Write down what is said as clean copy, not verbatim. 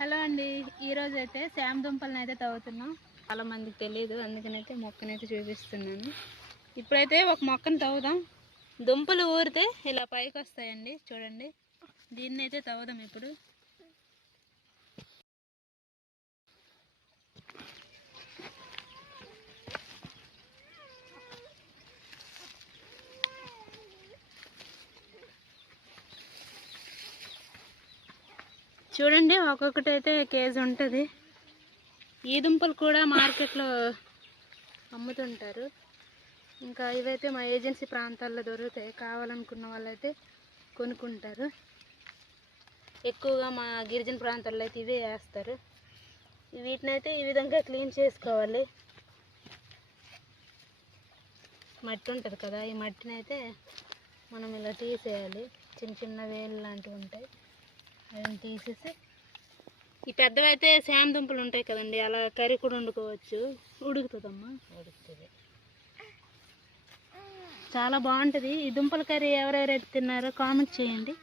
Hello అండి, ఈరోజు అయితే శామ దుంపలను అయితే తవ్వుతున్నాం. చాలా మందికి తెలియదు, అందుకనైతే మొక్కనైతే చూపిస్తున్నాను. ఇప్పుడైతే ఒక మొక్కను తవ్వుదాం. దుంపలు ఊరితే ఇలా పైకి వస్తాయండి, చూడండి. దీన్ని అయితే తవ్వుదాం ఇప్పుడు. చూడండి, ఒక్కొక్కటి అయితే కేజీ ఉంటుంది. ఈ దుంపలు కూడా మార్కెట్లో అమ్ముతుంటారు. ఇంకా ఇవైతే మా ఏజెన్సీ ప్రాంతాల్లో దొరుకుతాయి. కావాలనుకున్న వాళ్ళైతే కొనుక్కుంటారు. ఎక్కువగా మా గిరిజన ప్రాంతాల్లో అయితే ఇవే వేస్తారు. వీటిని అయితే ఈ విధంగా క్లీన్ చేసుకోవాలి. మట్టి ఉంటుంది కదా, ఈ మట్టిని అయితే మనం ఇలా తీసేయాలి. చిన్న చిన్న వేలు లాంటివి ఉంటాయి, అవి తీసేసి ఈ పెద్దవైతే శామ దుంపలు ఉంటాయి కదండి, అలా కర్రీ కూడా వండుకోవచ్చు. ఉడుకుతుందమ్మా, ఉడుకుతుంది. చాలా బాగుంటుంది ఈ దుంపల కర్రీ. ఎవరెవరైతే తిన్నారో కామెంట్ చేయండి.